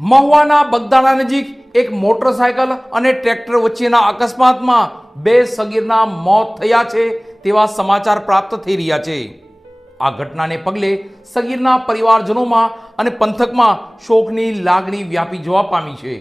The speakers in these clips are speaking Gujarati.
મહુવાના બગદાણા નજીક એક મોટરસાયકલ અને ટ્રેક્ટર વચ્ચેના અકસ્માતમાં બે સગીરના મોત થયા છે તેવા સમાચાર પ્રાપ્ત થઈ રહ્યા છે। આ ઘટનાને પગલે સગીરના પરિવારજનોમાં અને પંથકમાં શોકની લાગણી વ્યાપી જવા પામી છે।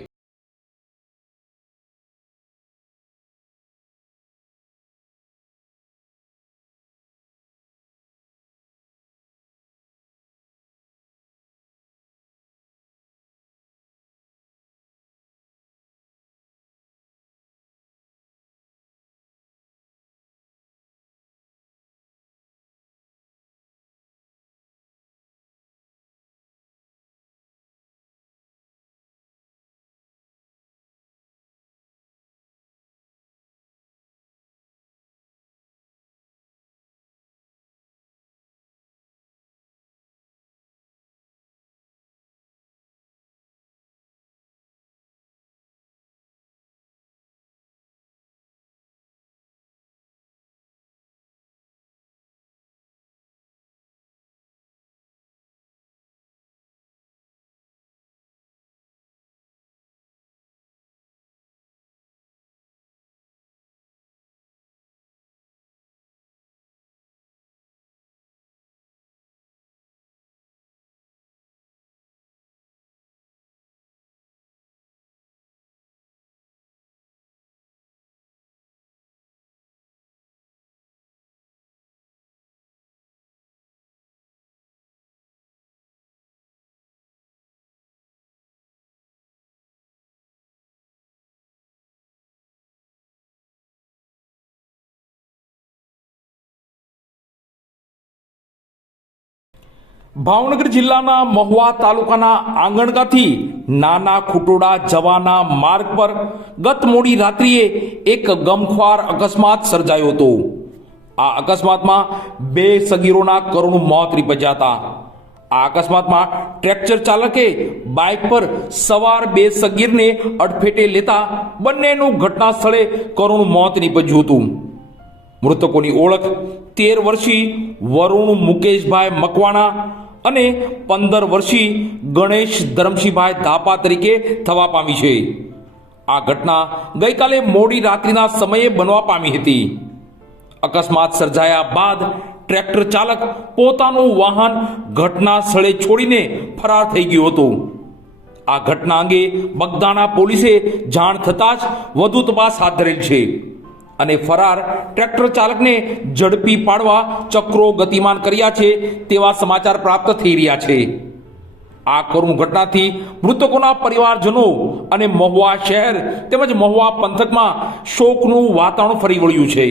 ભાવનગર જિલ્લાના મહુવા તાલુકાના આંગણગાથી નાના ખુટોડા જવાના માર્ગ પર ગત મોડી રાત્રિએ એક ગમખ્વાર અકસ્માત સર્જાયો હતો। આ અકસ્માતમાં બે સગીરોના કરુણ મોત નીપજ્યા હતા। આ અકસ્માતમાં ટ્રેક્ટર ચાલકે બાઇક પર સવાર બે સગીરને અડફેટે લેતા બંનેનું ઘટના સ્થળે કરુણ મોત નીપજ્યું હતું। મૃતકોની ઓળખ 13 વર્ષીય વરુણ મુકેશભાઈ મકવાણા અને 15 વર્ષીય ગણેશ ધરમસિંહભાઈ ધાપા તરીકે થવા પામી છે। આ ઘટના ગઈકાલે મોડી રાત્રિના સમયે બનવા પામી હતી। અકસ્માત સર્જાયા બાદ ટ્રેક્ટર ચાલક પોતાનું વાહન ઘટના સ્થળે છોડીને ફરાર થઈ ગયો હતો। આ ઘટના અંગે બગદાણા પોલીસે જાણ થતાં જ વધુ તપાસ હાથ ધરેલ છે અને ફરાર ટ્રેક્ટર ચાલકને ઝડપી પાડવા ચક્રો ગતિમાન કર્યા છે તેવા સમાચાર પ્રાપ્ત થઈ રહ્યા છે। આ કરુણ ઘટનાથી મૃતકોના પરિવારજનો અને મહુવા શહેર તેમજ મહુવા પંથકમાં શોકનું વાતાવરણ ફરી વળ્યું છે।